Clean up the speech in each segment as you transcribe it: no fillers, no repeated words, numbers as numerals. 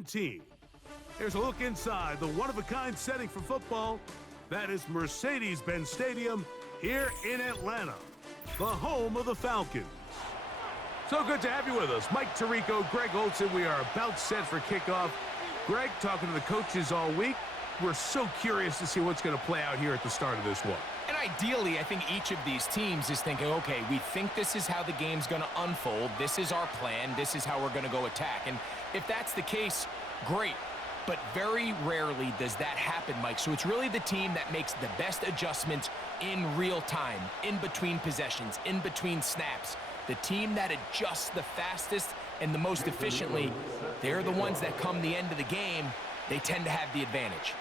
17. Here's a look inside the one-of-a-kind setting for football. That is Mercedes-Benz Stadium here in Atlanta, the home of the Falcons. So good to have you with us. Mike Tirico, Greg Olson. We are about set for kickoff. Greg, talking to the coaches all week. We're so curious to see what's going to play out here at the start of this one. And ideally, I think each of these teams is thinking, okay, we think this is how the game's going to unfold. This is our plan. This is how we're going to go attack. And if that's the case, great. But very rarely does that happen, Mike. So it's really the team that makes the best adjustments in real time, in between possessions, in between snaps. The team that adjusts the fastest and the most efficiently, they're the ones that come the end of the game, they tend to have the advantage.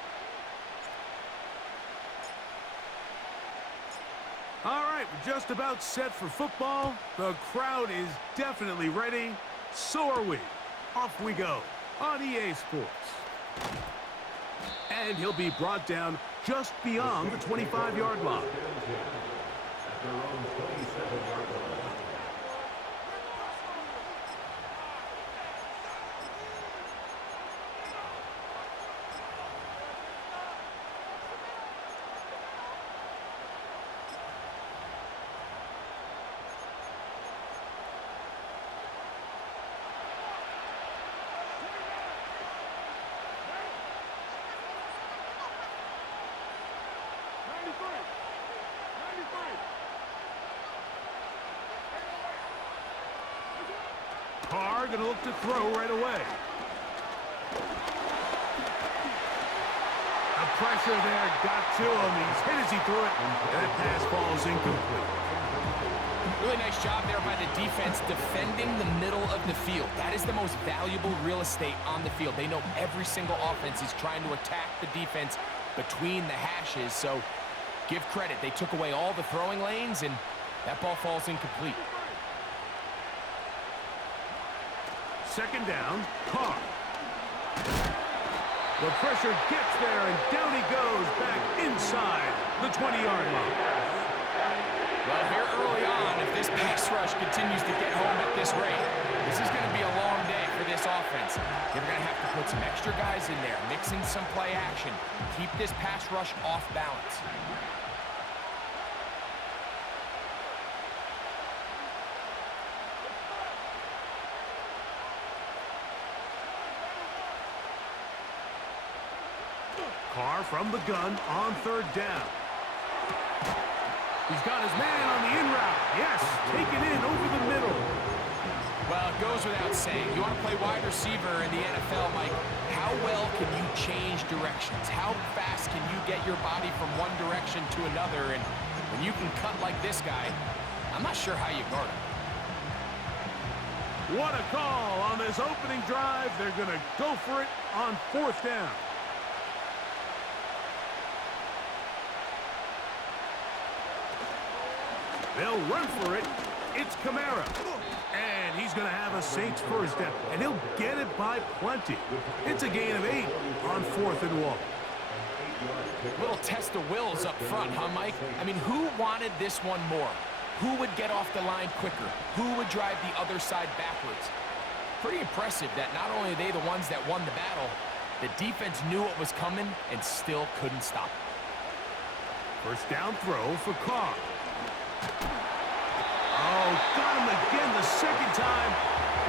All right, we're just about set for football. The crowd is definitely ready. So are we. Off we go on EA Sports. And he'll be brought down just beyond the 25-yard line. Carr going to look to throw right away. The pressure there got to him. He's hit as he threw it, and that pass falls incomplete. Really nice job there by the defense defending the middle of the field. That is the most valuable real estate on the field. They know every single offense is trying to attack the defense between the hashes, so give credit. They took away all the throwing lanes, and that ball falls incomplete. Second down, Carr. The pressure gets there, and down he goes back inside the 20-yard line. Well, here early on, if this pass rush continues to get home at this rate, this is going to be a long day for this offense. They're going to have to put some extra guys in there, mix in some play action, keep this pass rush off balance. Carr from the gun on third down. He's got his man on the in route. Yes, taken in over the middle. Well, it goes without saying. You want to play wide receiver in the NFL, Mike. How well can you change directions? How fast can you get your body from one direction to another? And when you can cut like this guy, I'm not sure how you guard him. What a call on this opening drive. They're going to go for it on fourth down. They'll run for it. It's Kamara. And he's going to have a Saints first down. And he'll get it by plenty. It's a gain of 8 on 4th and 1. Little test of wills up front, huh, Mike? I mean, who wanted this one more? Who would get off the line quicker? Who would drive the other side backwards? Pretty impressive that not only are they the ones that won the battle, the defense knew what was coming and still couldn't stop it. First down throw for Carr. Oh, got him again the second time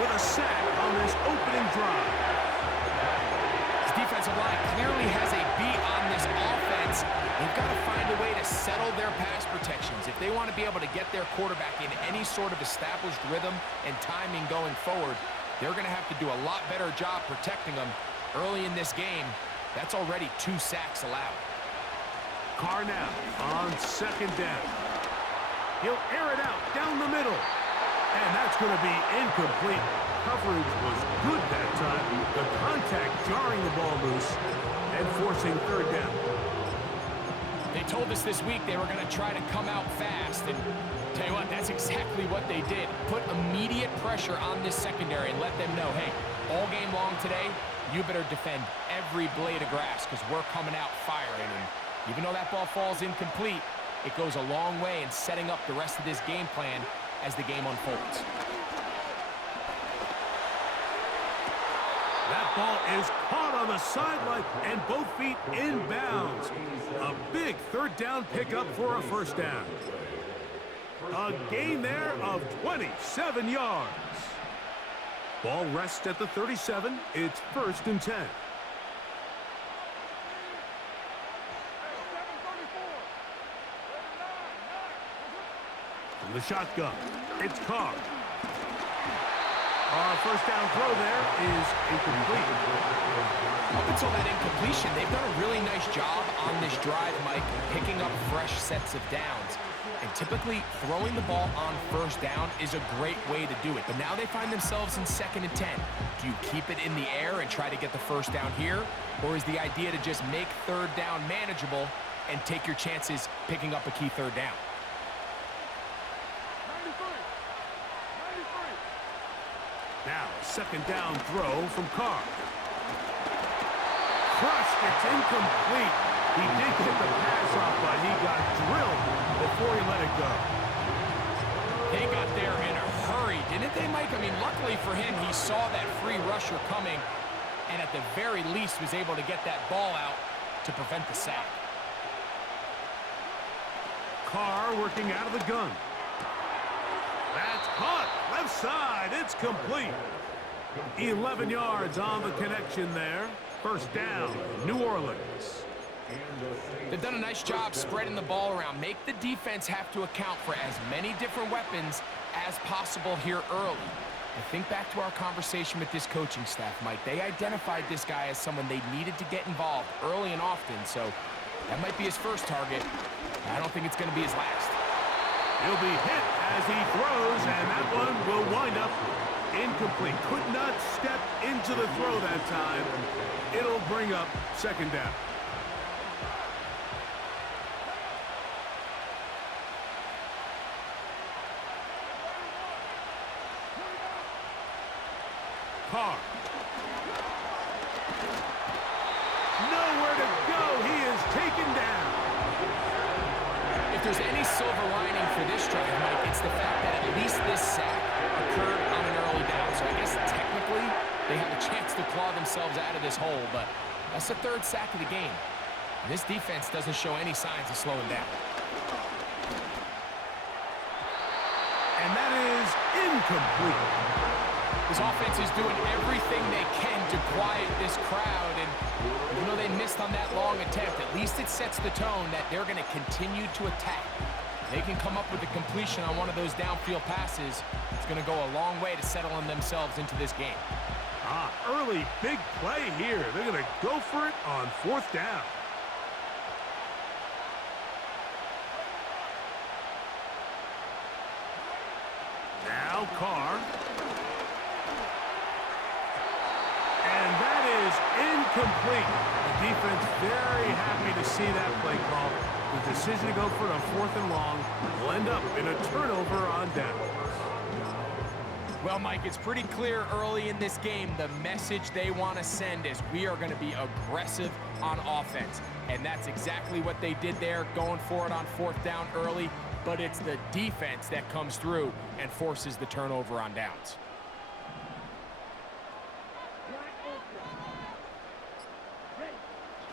with a sack on this opening drive. This defensive line clearly has a beat on this offense. They've got to find a way to settle their pass protections. If they want to be able to get their quarterback in any sort of established rhythm and timing going forward, they're going to have to do a lot better job protecting them. Early in this game, that's already 2 sacks allowed. Carr now on second down. He'll air it out down the middle. And that's going to be incomplete. Coverage was good that time. The contact jarring the ball loose and forcing third down. They told us this week they were going to try to come out fast. And tell you what, that's exactly what they did. Put immediate pressure on this secondary and let them know, hey, all game long today, you better defend every blade of grass because we're coming out firing. And even though that ball falls incomplete, it goes a long way in setting up the rest of this game plan as the game unfolds. That ball is caught on the sideline and both feet inbounds. A big third down pickup for a first down. A gain there of 27 yards. Ball rests at the 37. It's 1st and 10. From the shotgun, it's Carr. Our first down throw there is incomplete. Up until that incompletion, they've done a really nice job on this drive, Mike, picking up fresh sets of downs. And typically, throwing the ball on first down is a great way to do it. But now they find themselves in 2nd and 10. Do you keep it in the air and try to get the first down here? Or is the idea to just make third down manageable and take your chances picking up a key third down? Now, 2nd down throw from Carr. Crushed, it's incomplete. He did get the pass off, but he got drilled before he let it go. They got there in a hurry, didn't they, Mike? I mean, luckily for him, he saw that free rusher coming, and at the very least was able to get that ball out to prevent the sack. Carr working out of the gun. That's caught. Left side. It's complete. 11 yards on the connection there. First down, New Orleans. They've done a nice job spreading the ball around. Make the defense have to account for as many different weapons as possible here early. I think back to our conversation with this coaching staff, Mike. They identified this guy as someone they needed to get involved early and often, so that might be his first target. I don't think it's going to be his last. He'll be hit as he throws, and that one will wind up incomplete. Could not step into the throw that time. It'll bring up 2nd down. Carr. Nowhere to go. He is taken down. If there's any silver lining for this drive, Mike, it's the fact that at least this sack occurred on an early down. So I guess technically they have a chance to claw themselves out of this hole, but that's the 3rd sack of the game. And this defense doesn't show any signs of slowing down. And that is incomplete. This offense is doing everything they can to quiet this crowd, and even though they missed on that long attempt, at least it sets the tone that they're going to continue to attack. They can come up with a completion on one of those downfield passes. It's going to go a long way to settling themselves into this game. Early big play here. They're going to go for it on 4th down. Now Carr. And that is incomplete. The defense very happy to see that play call. The decision to go for it on 4th and long will end up in a turnover on downs. Well, Mike, it's pretty clear early in this game the message they want to send is we are going to be aggressive on offense. And that's exactly what they did there, going for it on 4th down early. But it's the defense that comes through and forces the turnover on downs.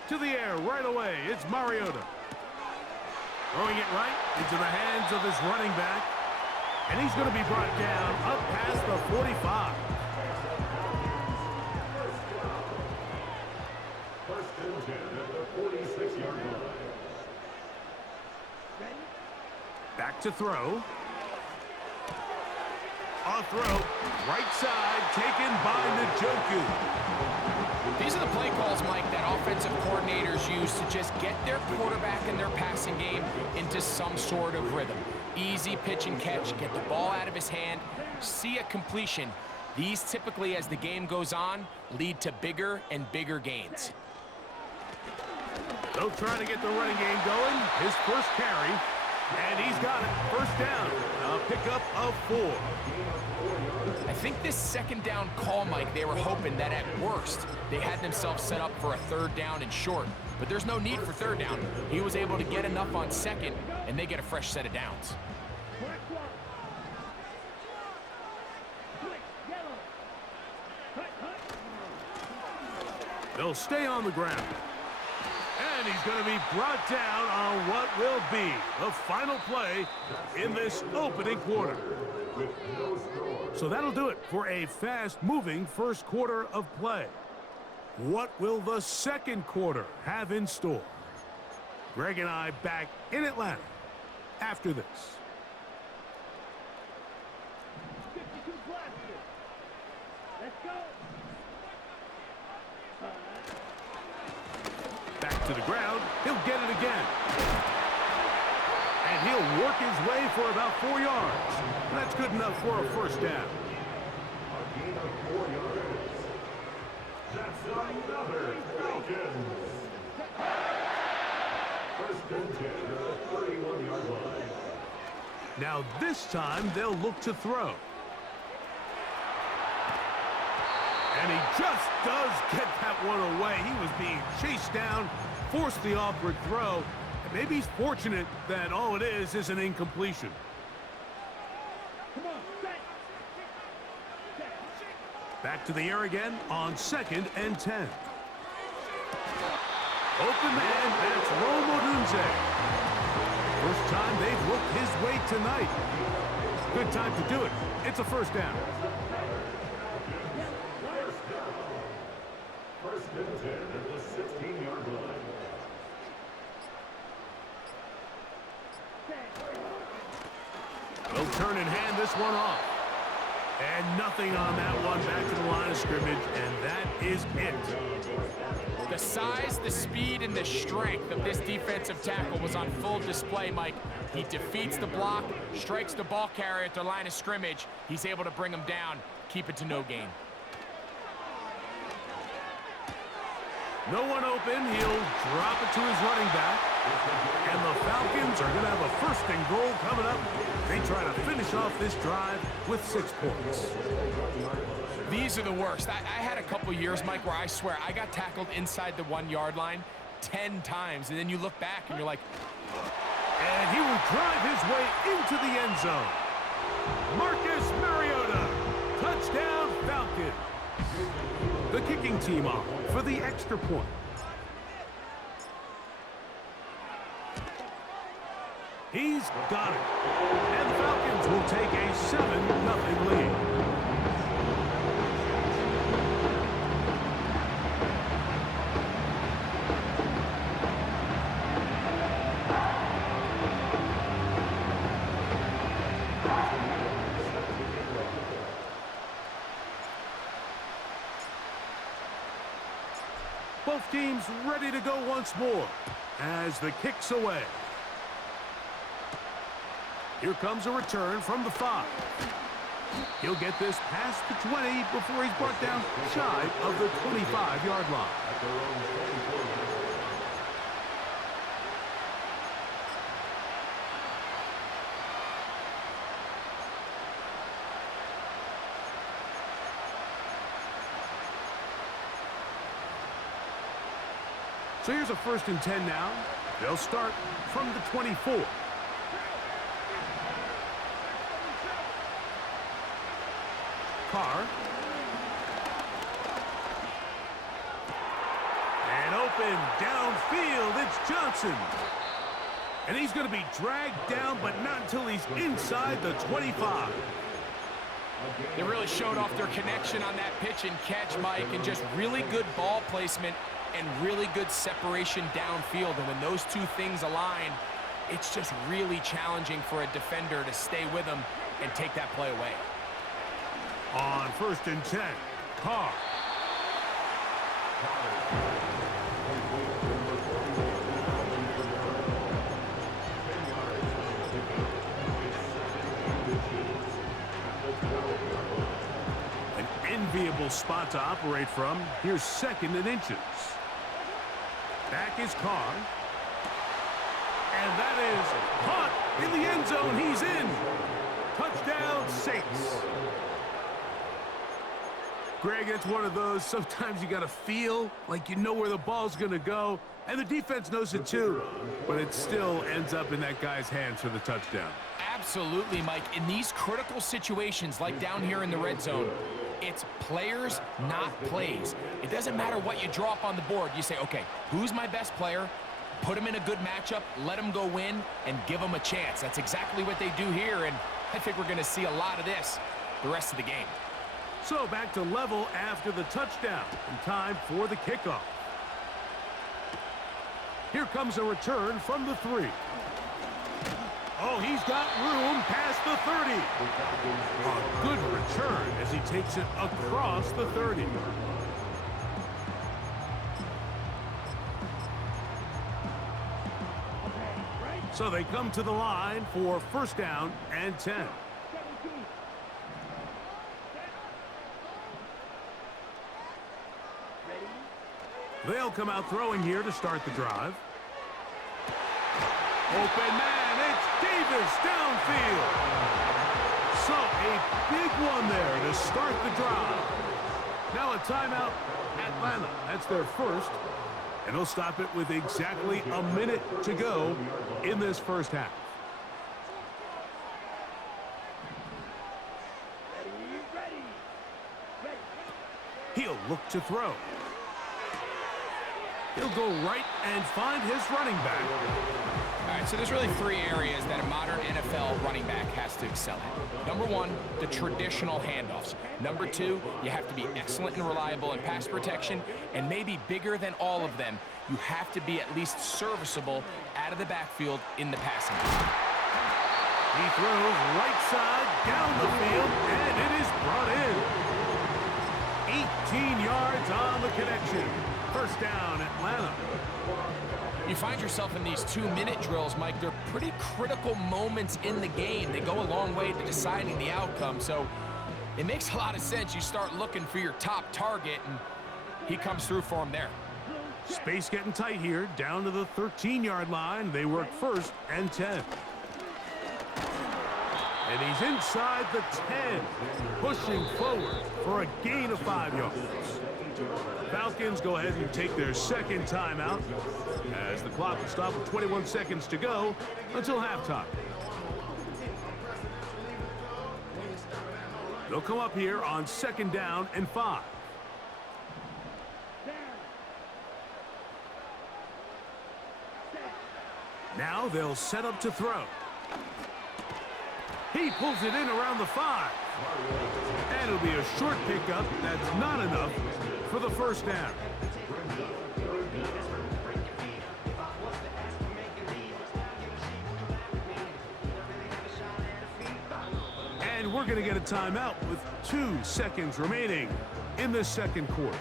To the air right away, it's Mariota. Throwing it right into the hands of his running back. And he's going to be brought down up past the 45. First and 10 at the 46-yard line. Back to throw. A throw. Right side taken by Njoku. These are the play calls, Mike, that offensive coordinators use to just get their quarterback and their passing game into some sort of rhythm. Easy pitch and catch, get the ball out of his hand, see a completion. These typically, as the game goes on, lead to bigger and bigger gains. They'll try to get the running game going. His first carry, and he's got it. First down, a pickup of 4. I think this 2nd down call, Mike, they were hoping that at worst they had themselves set up for a 3rd down and short. But there's no need for 3rd down. He was able to get enough on 2nd, and they get a fresh set of downs. They'll stay on the ground. And he's going to be brought down on what will be the final play in this opening quarter. So that'll do it for a fast-moving first quarter of play. What will the second quarter have in store? Greg and I back in Atlanta after this. Back to the ground. He'll get it again. And he'll work his way for about 4 yards. That's good enough for a first down. A gain of 4 yards. That's another Falcons. First and 10 at the 31-yard line. Now this time they'll look to throw. And he just does get that one away. He was being chased down, forced the awkward throw. And maybe he's fortunate that all it is an incompletion. Back to the air again on 2nd and 10. Open man, that's Rome Odunze. First time they've looked his way tonight. Good time to do it. It's a first down. First and 10 at the 16-yard line. They'll turn and hand this one off. And nothing on that one, back to the line of scrimmage, and that is it. The size, the speed, and the strength of this defensive tackle was on full display, Mike. He defeats the block, strikes the ball carrier at their line of scrimmage. He's able to bring him down, keep it to no gain. No one open. He'll drop it to his running back. And the Falcons are going to have a first and goal coming up. They try to finish off this drive with 6 points. These are the worst. I had a couple years, Mike, where I swear I got tackled inside the 1-yard line 10 times. And then you look back and you're like... And he will drive his way into the end zone. Marcus Mariota. Touchdown, Falcons. The kicking team off for the extra point. He's got it. And the Falcons will take a 7-0 lead. Both teams ready to go once more as the kick's away. Here comes a return from the 5. He'll get this past the 20 before he's brought down shy of the 25-yard line. So here's a 1st and 10 now. They'll start from the 24. Carr. And open downfield, it's Johnson. And he's going to be dragged down, but not until he's inside the 25. They really showed off their connection on that pitch and catch, Mike, and just really good ball placement and really good separation downfield. And when those two things align, it's just really challenging for a defender to stay with them and take that play away. On 1st and 10, Carr. An enviable spot to operate from. Here's 2nd and inches. Back is Carr. And that is caught in the end zone. He's in. Touchdown, Saints. Greg, it's one of those, sometimes you got to feel like you know where the ball's going to go, and the defense knows it too, but it still ends up in that guy's hands for the touchdown. Absolutely, Mike. In these critical situations, like down here in the red zone, It's players, not plays. It doesn't matter what you draw up on the board. You say, okay, who's my best player? Put him in a good matchup, let him go win, and give him a chance. That's exactly what they do here, and I think we're going to see a lot of this the rest of the game. So back to level after the touchdown, and time for the kickoff. Here comes a return from the 3. Oh, he's got room past the 30. A good return as he takes it across the 30. So they come to the line for first down and 10. They'll come out throwing here to start the drive. Open man, it's Davis downfield. So a big one there to start the drive. Now a timeout, Atlanta. That's their first. And they'll stop it with exactly a minute to go in this first half. He'll look to throw. He'll go right and find his running back. All right, so there's really 3 areas that a modern NFL running back has to excel at. Number 1, the traditional handoffs. Number 2, you have to be excellent and reliable in pass protection, and maybe bigger than all of them, you have to be at least serviceable out of the backfield in the passing game. He throws right side down the field, and it is brought in. 18 yards on the connection. First down, Atlanta. You find yourself in these 2-minute drills, Mike. They're pretty critical moments in the game. They go a long way to deciding the outcome, so it makes a lot of sense. You start looking for your top target, and he comes through for him there. Space getting tight here, down to the 13-yard line. They work first and 10. And he's inside the 10, pushing forward for a gain of 5 yards. Falcons go ahead and take their second timeout as the clock will stop with 21 seconds to go until halftime. They'll come up here on second down and 5. Now they'll set up to throw. He pulls it in around the 5. And it'll be a short pickup that's not enough for the first down. And we're going to get a timeout with 2 seconds remaining in the second quarter.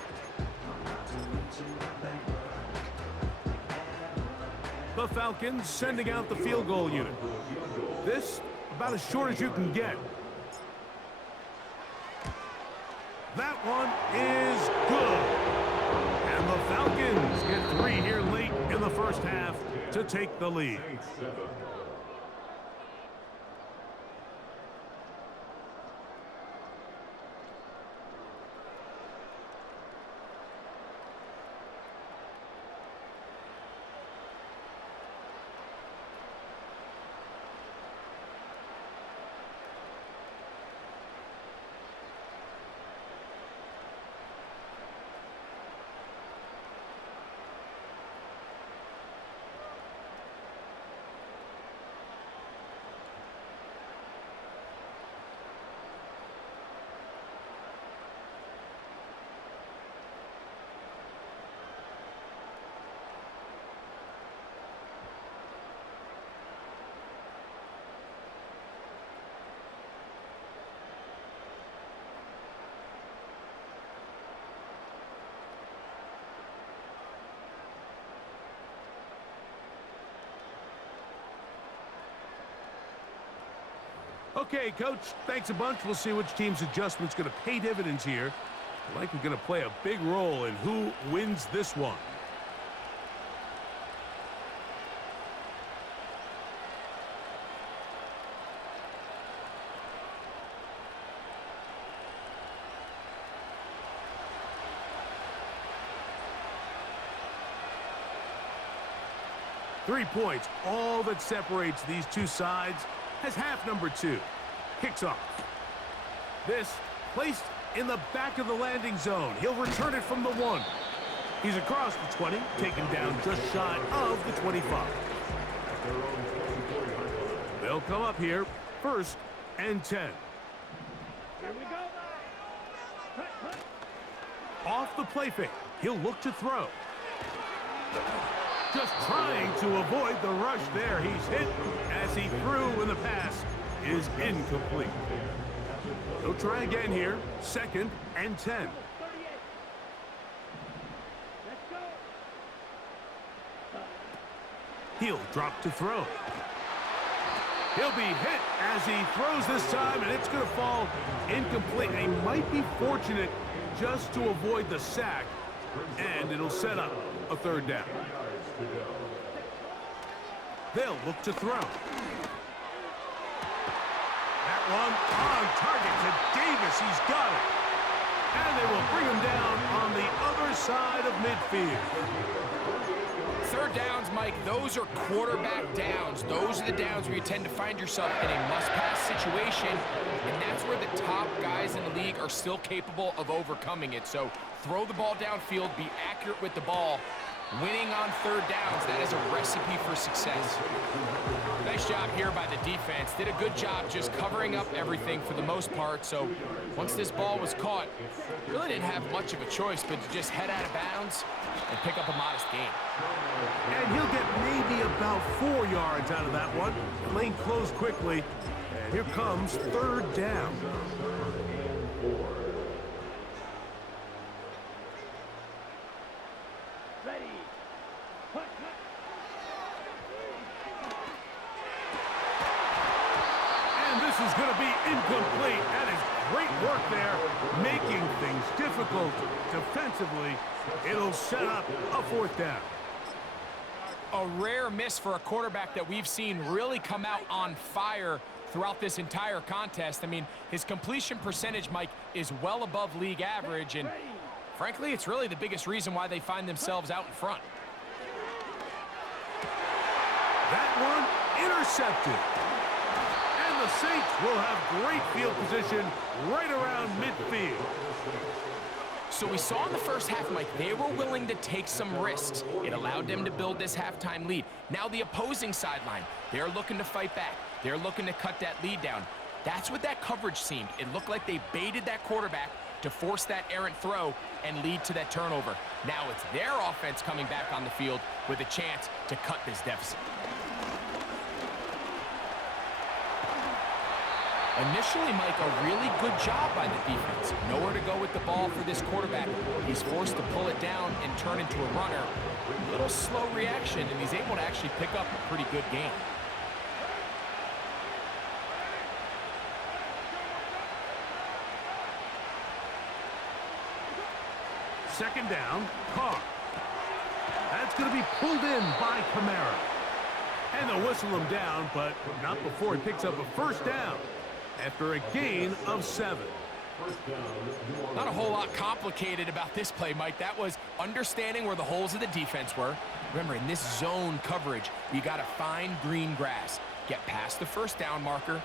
The Falcons sending out the field goal unit. This about as short as you can get. That one is good. And the Falcons get 3 here late in the first half to take the lead. Okay, Coach, thanks a bunch. We'll see which team's adjustment's going to pay dividends here. Likely going to play a big role in who wins this one. Three points, all that separates these two sides, has half number 2. Kicks off. This placed in the back of the landing zone. He'll return it from the 1. He's across the 20, taken down just shy of the 25. They'll come up here, 1st and 10. Here we go. Off the play fake, he'll look to throw. Just trying to avoid the rush there. He's hit as he threw, and the pass is incomplete. He'll try again here, 2nd and 10. He'll drop to throw. He'll be hit as he throws this time, and it's going to fall incomplete. He might be fortunate just to avoid the sack, and it'll set up a 3rd down. They'll look to throw. That one on target to Davis. He's got it. And they will bring him down on the other side of midfield. 3rd downs, Mike, those are quarterback downs. Those are the downs where you tend to find yourself in a must-pass situation, and that's where the top guys in the league are still capable of overcoming it. So throw the ball downfield, be accurate with the ball. Winning on 3rd downs, that is a recipe for success. Nice job here by the defense. Did a good job just covering up everything for the most part. So once this ball was caught, really didn't have much of a choice but to just head out of bounds and pick up a modest gain. And he'll get maybe about 4 yards out of that one. Lane closed quickly, and here comes 3rd down. Ready. And this is going to be incomplete. That is great work there, making things difficult defensively. It'll set up a 4th down. A rare miss for a quarterback that we've seen really come out on fire throughout this entire contest. I mean, his completion percentage, Mike, is well above league average, and frankly, it's really the biggest reason why they find themselves out in front. That one intercepted. And the Saints will have great field position right around midfield. So we saw in the first half, Mike, they were willing to take some risks. It allowed them to build this halftime lead. Now the opposing sideline, they're looking to fight back. They're looking to cut that lead down. That's what that coverage seemed. It looked like they baited that quarterback to force that errant throw and lead to that turnover. Now it's their offense coming back on the field with a chance to cut this deficit. Initially, Mike, a really good job by the defense. Nowhere to go with the ball for this quarterback. He's forced to pull it down and turn into a runner. A little slow reaction, and he's able to actually pick up a pretty good game. Second down, Carr. That's going to be pulled in by Kamara. And they'll whistle him down, but not before he picks up a 1st down after a gain of 7. Not a whole lot complicated about this play, Mike. That was understanding where the holes of the defense were. Remember, in this zone coverage, you got to find green grass. Get past the 1st down marker,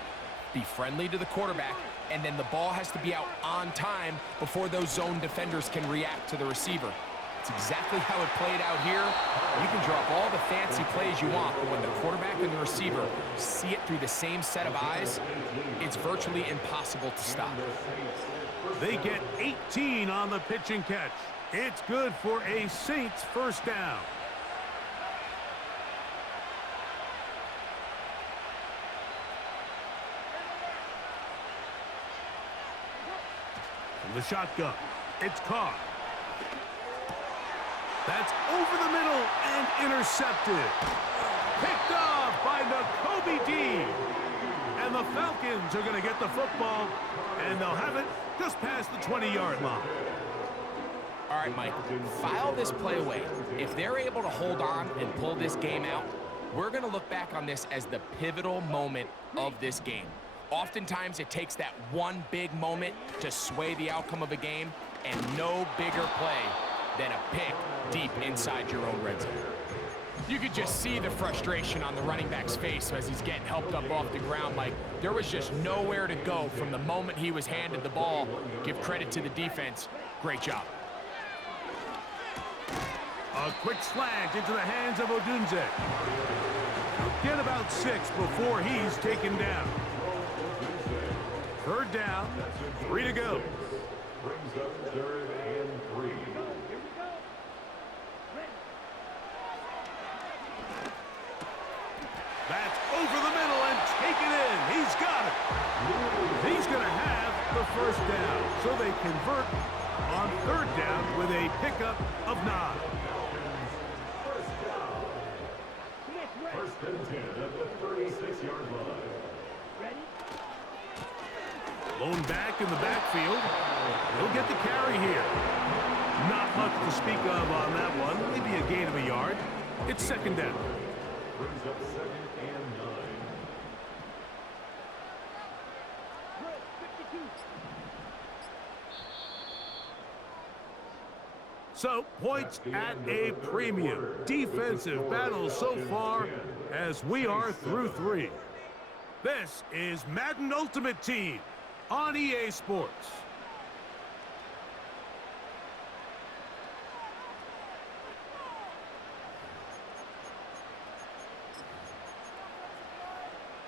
be friendly to the quarterback, and then the ball has to be out on time before those zone defenders can react to the receiver. It's exactly how it played out here. You can draw up all the fancy plays you want, but when the quarterback and the receiver see it through the same set of eyes, it's virtually impossible to stop. They get 18 on the pitch and catch. It's good for a Saints 1st down. From the shotgun, it's Carr. That's over the middle and intercepted. Picked off by Nakobe Dean. And the Falcons are going to get the football, and they'll have it just past the 20-yard line. All right, Mike, file this play away. If they're able to hold on and pull this game out, we're going to look back on this as the pivotal moment of this game. Oftentimes, it takes that one big moment to sway the outcome of a game, and no bigger play than a pick deep inside your own red zone. You could just see the frustration on the running back's face as he's getting helped up off the ground. Like, there was just nowhere to go from the moment he was handed the ball. Give credit to the defense. Great job. A quick slant into the hands of Odunze. Get about 6 before he's taken down. Third down, 3 to go. Brings up 3rd and 3. That's over the middle and taken in. He's got it. He's going to have the first down. So they convert on 3rd down with a pickup of 9. First and 10 at the 36-yard line. Lone back in the backfield. He'll get the carry here. Not much to speak of on that one. Maybe a gain of a yard. It's 2nd down. Brings up 2nd and 9. So, points at a premium. Defensive battle so far as we are through 3. This is Madden Ultimate Team on EA Sports.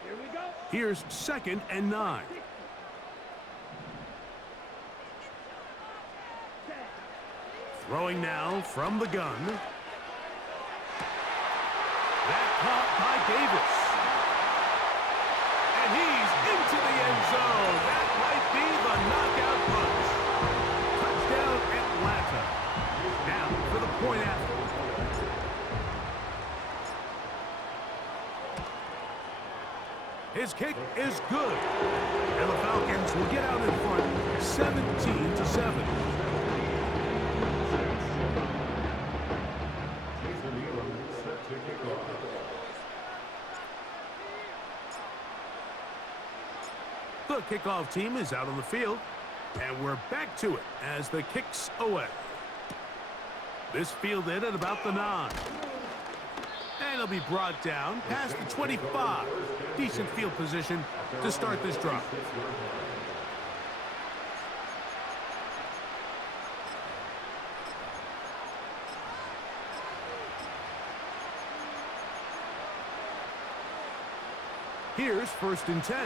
Here we go. Here's 2nd and 9. Throwing now from the gun. That caught by Davis. And he's into the end zone. That might be the knockout punch. Touchdown, Atlanta. Now for the point after. His kick is good. And the Falcons will get out in front 17-7. The kickoff team is out on the field, and we're back to it as the kick's away. This fielded at about the 9. And it'll be brought down past the 25. Decent field position to start this drive. Here's 1st and 10.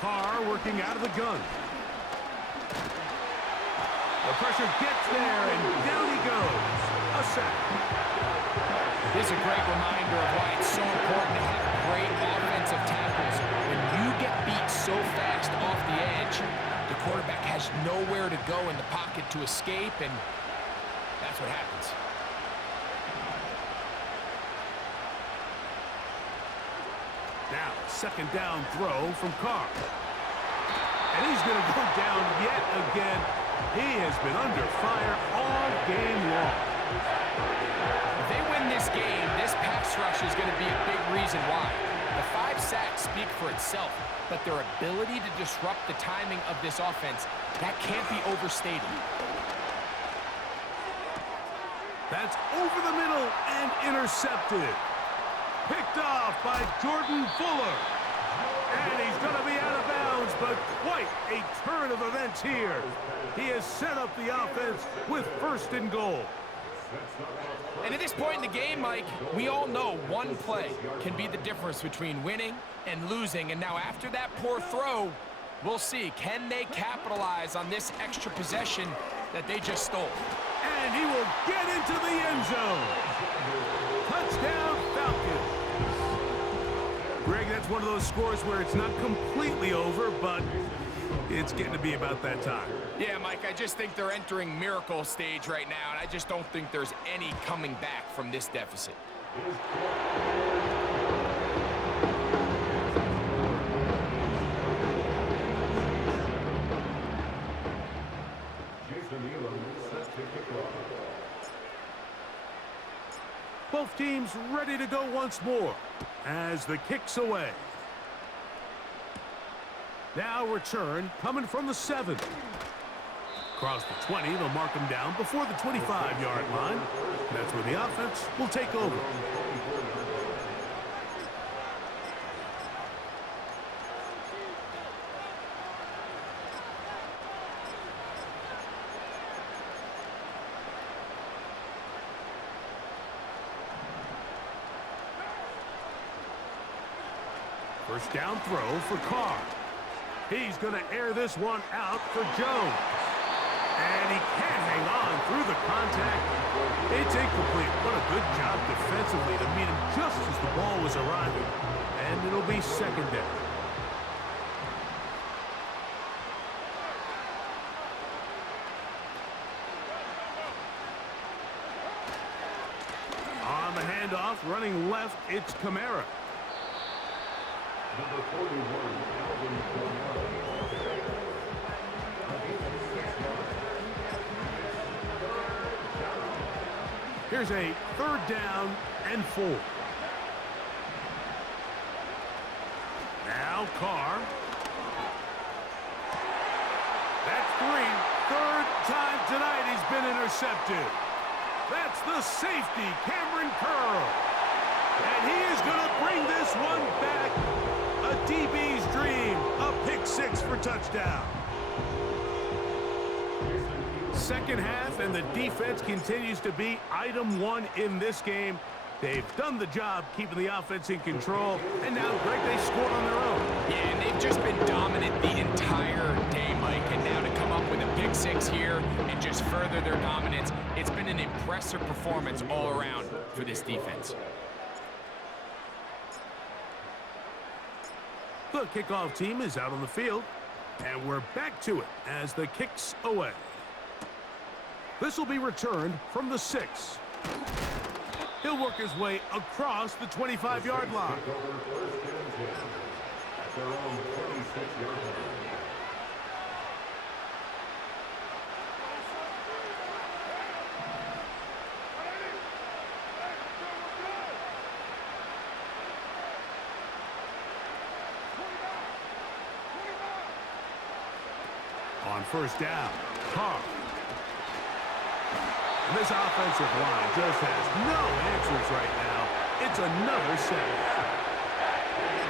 Carr working out of the gun. The pressure gets there, and down he goes. A sack. This is a great reminder of why it's so important to have great offensive tackles. When you get beat so fast off the edge, the quarterback has nowhere to go in the pocket to escape, and that's what happens. Now, 2nd down throw from Carr. And he's going to go down yet again. He has been under fire all game long. If they win this game, this pass rush is going to be a big reason why. The 5 sacks speak for itself, but their ability to disrupt the timing of this offense, that can't be overstated. That's over the middle and intercepted. Picked off by Jordan Fuller. And he's going to be out of bounds, but quite a turn of events here. He has set up the offense with 1st and goal. And at this point in the game, Mike, we all know one play can be the difference between winning and losing. And now after that poor throw, we'll see, can they capitalize on this extra possession that they just stole? And he will get into the end zone. Touchdown, Falcons. Greg, that's one of those scores where it's not completely over, but it's getting to be about that time. Yeah, Mike, I just think they're entering miracle stage right now, and I just don't think there's any coming back from this deficit. Both teams ready to go once more as the kick's away. Now return coming from the 7. Across the 20, they'll mark him down before the 25-yard line. That's where the offense will take over. First down throw for Carr. He's going to air this one out for Jones. And he can't hang on through the contact. It's incomplete. What a good job defensively to meet him just as the ball was arriving. And it'll be second down. On the handoff, running left, it's Kamara. Number 41, Alvin Kamara. Here's a third down and 4. Now Carr. That's 3. Third time tonight he's been intercepted. That's the safety, Cameron Curl. And he is going to bring this one back. A DB's dream. A pick 6 for touchdown. Second half, and the defense continues to be item 1 in this game. They've done the job keeping the offense in control, and now, Greg, they scored on their own. Yeah, and they've just been dominant the entire day, Mike, and now to come up with a pick 6 here and just further their dominance, it's been an impressive performance all around for this defense. The kickoff team is out on the field, and we're back to it as the kick's away. This will be returned from the 6. He'll work his way across the 25-yard line. On first down, Carr. This offensive line just has no answers right now. It's another sack.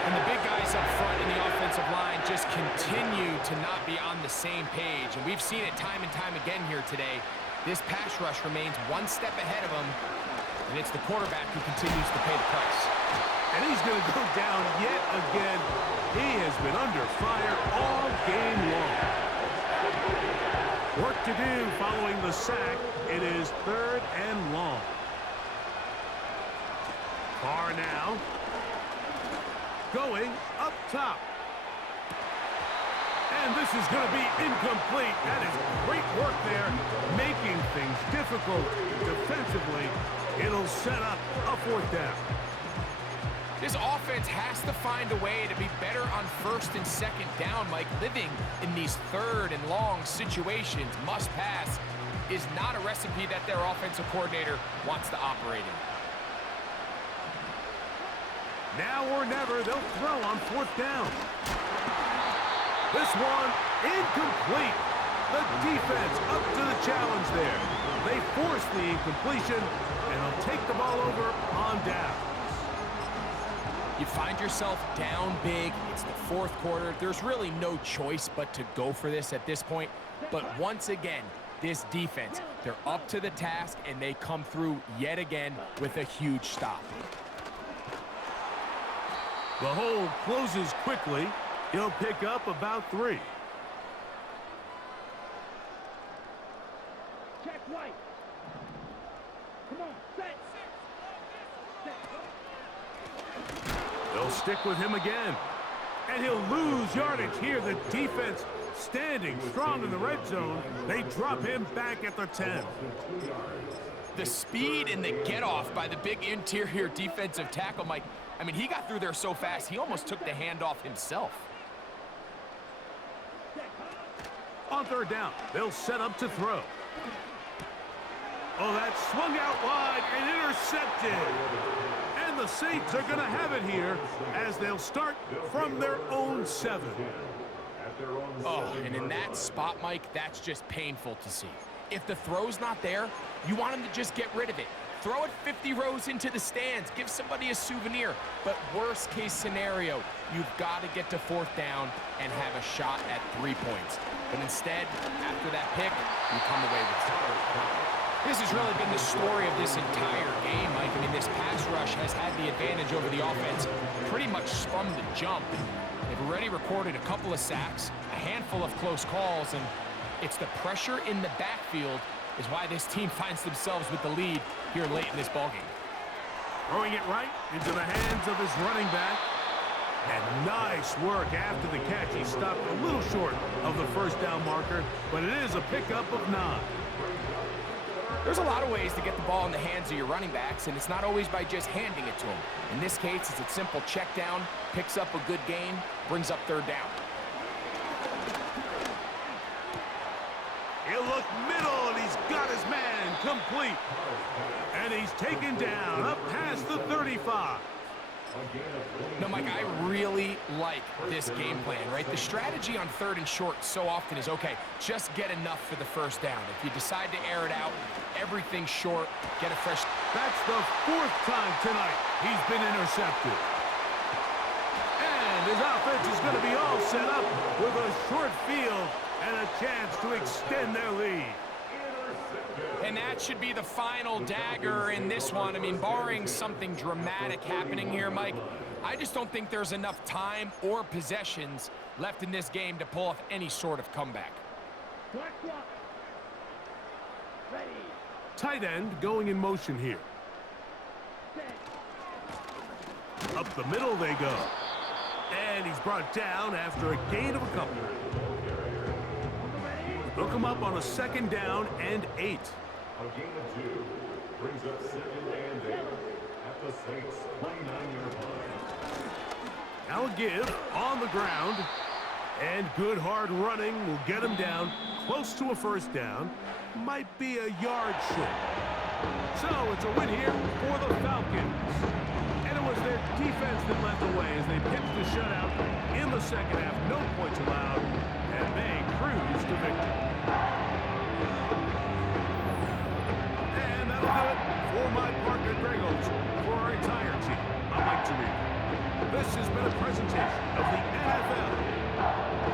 And the big guys up front in the offensive line just continue to not be on the same page. And we've seen it time and time again here today. This pass rush remains one step ahead of them. And it's the quarterback who continues to pay the price. And he's going to go down yet again. He has been under fire all game long. Work to do following the sack. It is third and long. Carr now going up top. And this is going to be incomplete. That is great work there, making things difficult defensively. It'll set up a fourth down. This offense has to find a way to be better on first and second down, Mike. Living in these third and long situations, must pass, is not a recipe that their offensive coordinator wants to operate in. Now or never, they'll throw on fourth down. This one incomplete. The defense up to the challenge there. They force the incompletion, and they'll take the ball over on down. You find yourself down big. It's the fourth quarter. There's really no choice but to go for this at this point. But once again, this defense, they're up to the task, and they come through yet again with a huge stop. The hole closes quickly. He'll pick up about 3. Check right. Come on, set. They'll stick with him again. And he'll lose yardage here. The defense standing strong in the red zone. They drop him back at the 10. The speed and the get-off by the big interior defensive tackle, Mike. I mean, he got through there so fast, he almost took the handoff himself. On third down, they'll set up to throw. Oh, that swung out wide and intercepted. And the Saints are going to have it here as they'll start from their own 7. Oh, and in that spot, Mike, that's just painful to see. If the throw's not there, you want him to just get rid of it. Throw it 50 rows into the stands. Give somebody a souvenir. But worst case scenario, you've got to get to 4th down and have a shot at 3 points. But instead, after that pick, you come away with 2. This has really been the story of this entire game, Mike. I mean, this pass rush has had the advantage over the offense pretty much from the jump. They've already recorded a couple of sacks, a handful of close calls, and it's the pressure in the backfield is why this team finds themselves with the lead here late in this ballgame. Throwing it right into the hands of his running back. And nice work after the catch. He stopped a little short of the 1st down marker, but it is a pickup of 9. There's a lot of ways to get the ball in the hands of your running backs, and it's not always by just handing it to them. In this case, it's a simple check down, picks up a good gain, brings up 3rd down. He'll look middle, and he's got his man complete. And he's taken down up past the 35. No, Mike, I really like this game plan, right? The strategy on 3rd and short so often is, okay, just get enough for the 1st down. If you decide to air it out, everything short, get a fresh... That's the 4th time tonight he's been intercepted. And his offense is going to be all set up with a short field and a chance to extend their lead. And that should be the final dagger in this one. I mean, barring something dramatic happening here, Mike, I just don't think there's enough time or possessions left in this game to pull off any sort of comeback. Ready. Tight end going in motion here. Up the middle they go. And he's brought down after a gain of a couple. Hook him up on a 2nd down and 8. A gain of 2 brings up 2nd and 8 at the Saints' 29-yard line. Now a give on the ground. And good hard running will get him down close to a 1st down. Might be a yard short. So it's a win here for the Falcons. And it was their defense that led the way as they pitched the shutout in the 2nd half. No points allowed. And they cruise to victory. And that'll do it for my partner Greg Olson. For our entire team, I'm Mike Tirico. This has been a presentation of the NFL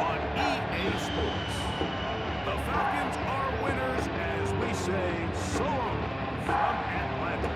on EA Sports. The Falcons are winners as we say so long from Atlanta.